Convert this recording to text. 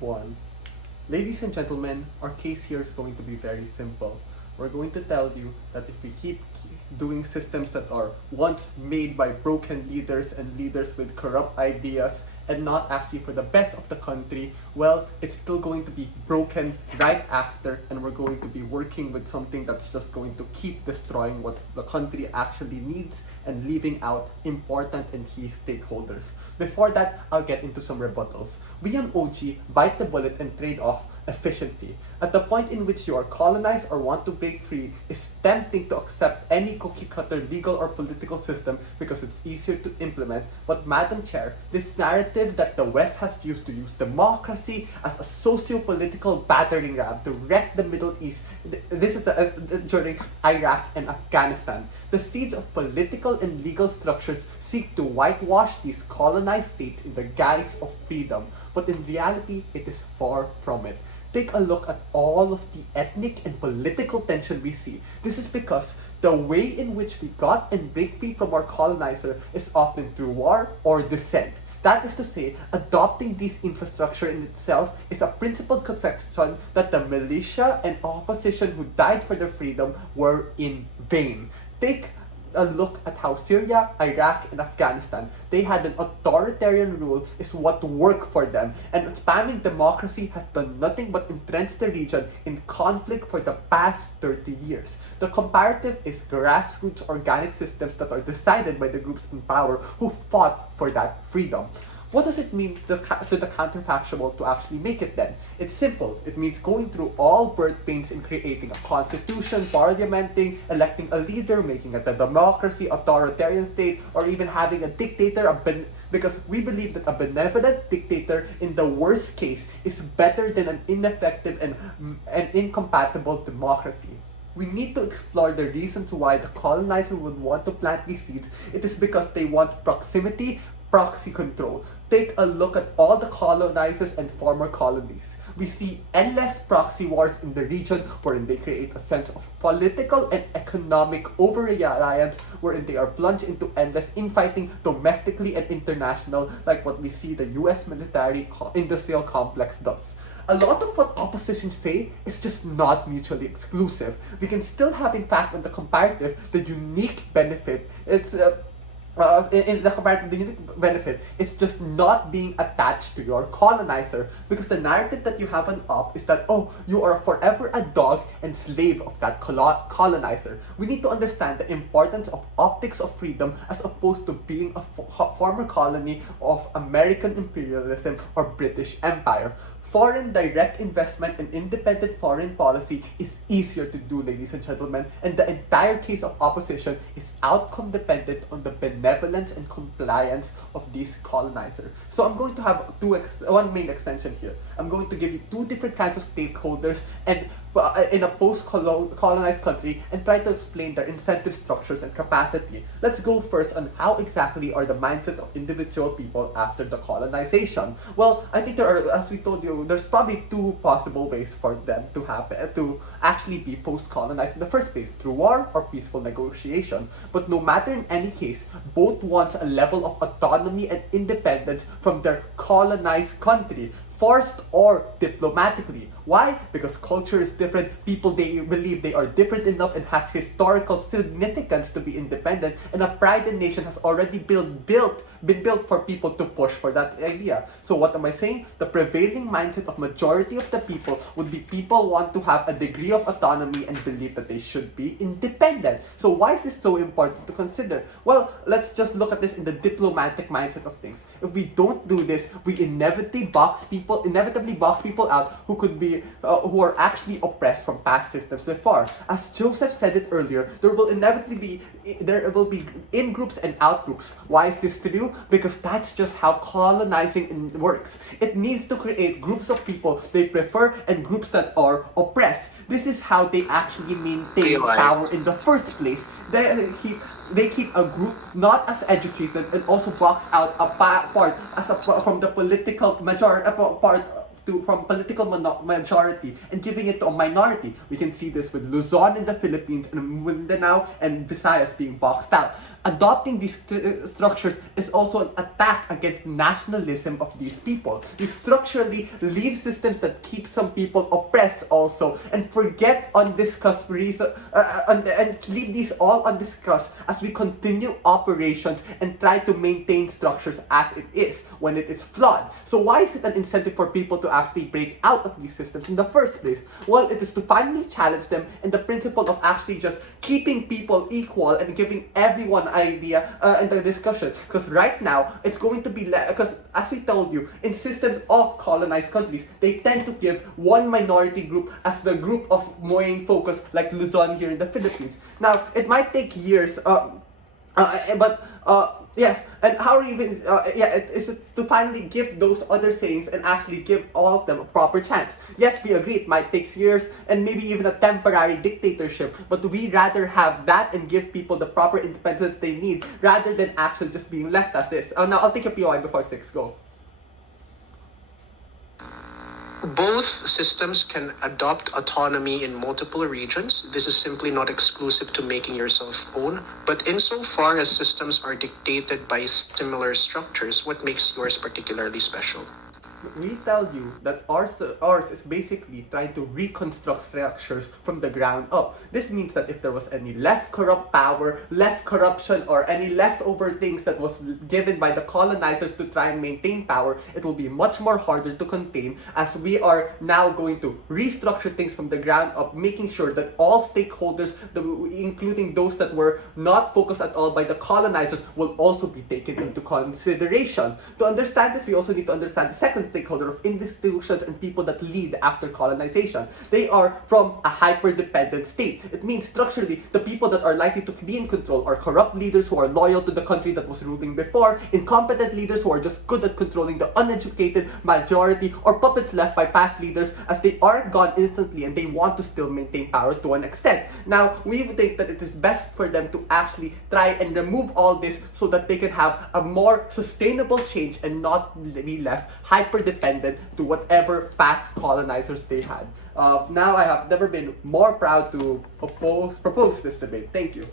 1. Ladies and gentlemen, our case here is going to be very simple. We're going to tell you that if we keep doing systems that are once made by broken leaders and leaders with corrupt ideas and not actually for the best of the country, well, it's still going to be broken right after, and we're going to be working with something that's just going to keep destroying what the country actually needs and leaving out important and key stakeholders. Before that, I'll get into some rebuttals. We on OG bite the bullet and trade off efficiency. At the point in which you are colonized or want to break free, it's tempting to accept any cookie-cutter legal or political system because it's easier to implement. But Madam Chair, this narrative that the West has used to use democracy as a socio-political battering ram to wreck the Middle East, this is during Iraq and Afghanistan. The seeds of political and legal structures seek to whitewash these colonized states in the guise of freedom, but in reality, it is far from it. Take a look at all of the ethnic and political tension we see. This is because the way in which we got and break free from our colonizer is often through war or dissent. That is to say, adopting this infrastructure in itself is a principled conception that the militia and opposition who died for their freedom were in vain. Take a look at how Syria, Iraq, and Afghanistan, they had an authoritarian rule is what worked for them, and spamming democracy has done nothing but entrench the region in conflict for the past 30 years. The comparative is grassroots organic systems that are decided by the groups in power who fought for that freedom. What does it mean to the counterfactual to actually make it then? It's simple. It means going through all birth pains in creating a constitution, parliamenting, electing a leader, making it a democracy, authoritarian state, or even having a dictator, because we believe that a benevolent dictator in the worst case is better than an ineffective and incompatible democracy. We need to explore the reasons why the colonizer would want to plant these seeds. It is because they want proximity, proxy control. Take a look at all the colonizers and former colonies. We see endless proxy wars in the region wherein they create a sense of political and economic over-reliance wherein they are plunged into endless infighting domestically and international, like what we see the US military industrial complex does. A lot of what opposition say is just not mutually exclusive. We can still have, in fact, on the comparative, the unique benefit. In the comparative, the unique benefit is just not being attached to your colonizer, because the narrative that you have on op is that, oh, you are forever a dog and slave of that colonizer. We need to understand the importance of optics of freedom as opposed to being a former colony of American imperialism or British Empire. Foreign direct investment and independent foreign policy is easier to do, ladies and gentlemen, and the entire case of opposition is outcome dependent on the benevolence and compliance of these colonizers. So I'm going to have one main extension here. I'm going to give you two different kinds of stakeholders and in a post-colonized country and try to explain their incentive structures and capacity. Let's go first on how exactly are the mindsets of individual people after the colonization. Well, I think there are, as we told you, there's probably two possible ways for them to happen, to actually be post-colonized in the first place, through war or peaceful negotiation. But no matter in any case, both want a level of autonomy and independence from their colonized country, forced or diplomatically. Why? Because culture is different, people they believe they are different enough and has historical significance to be independent, and a pride in nation has already been built for people to push for that idea. So what am I saying? The prevailing mindset of majority of the people would be people want to have a degree of autonomy and believe that they should be independent. So why is this so important to consider? Well, let's just look at this in the diplomatic mindset of things. If we don't do this, we inevitably box people out who could be who are actually oppressed from past systems before. As Joseph said it earlier, there will be in groups and out groups. Why is this true? Because that's just how colonizing works. It needs to create groups of people they prefer and groups that are oppressed. This is how they actually maintain power in the first place. They keep a group not as educated and also box out a part from the political part from political majority and giving it to a minority. We can see this with Luzon in the Philippines and Mindanao and Visayas being boxed out. Adopting these structures is also an attack against nationalism of these people. You structurally leave systems that keep some people oppressed also, and forget undiscussed reason, and leave these all undiscussed as we continue operations and try to maintain structures as it is when it is flawed. So why is it an incentive for people to actually break out of these systems in the first place? Well, it is to finally challenge them in the principle of actually just keeping people equal and giving everyone idea in the discussion. Because right now, it's going to be, because as we told you, in systems of colonized countries, they tend to give one minority group as the group of main focus, like Luzon here in the Philippines. Now, it might take years, yes, and how are you even, it is to finally give those other sayings and actually give all of them a proper chance. Yes, we agree, it might take years and maybe even a temporary dictatorship, but we rather have that and give people the proper independence they need rather than actually just being left as is. Now, I'll take a POI before 6, go. Both systems can adopt autonomy in multiple regions. This is simply not exclusive to making yourself own. But insofar as systems are dictated by similar structures, what makes yours particularly special? We tell you that ours is basically trying to reconstruct structures from the ground up. This means that if there was any left corrupt power, left corruption, or any leftover things that was given by the colonizers to try and maintain power, it will be much more harder to contain, as we are now going to restructure things from the ground up, making sure that all stakeholders, including those that were not focused at all by the colonizers, will also be taken into consideration. To understand this, we also need to understand the second stakeholder of institutions and people that lead after colonization. They are from a hyper-dependent state. It means structurally, the people that are likely to be in control are corrupt leaders who are loyal to the country that was ruling before, incompetent leaders who are just good at controlling the uneducated majority, or puppets left by past leaders as they aren't gone instantly and they want to still maintain power to an extent. Now, we think that it is best for them to actually try and remove all this so that they can have a more sustainable change and not be left hyper-dependent to whatever past colonizers they had. Now I have never been more proud to propose this debate. Thank you.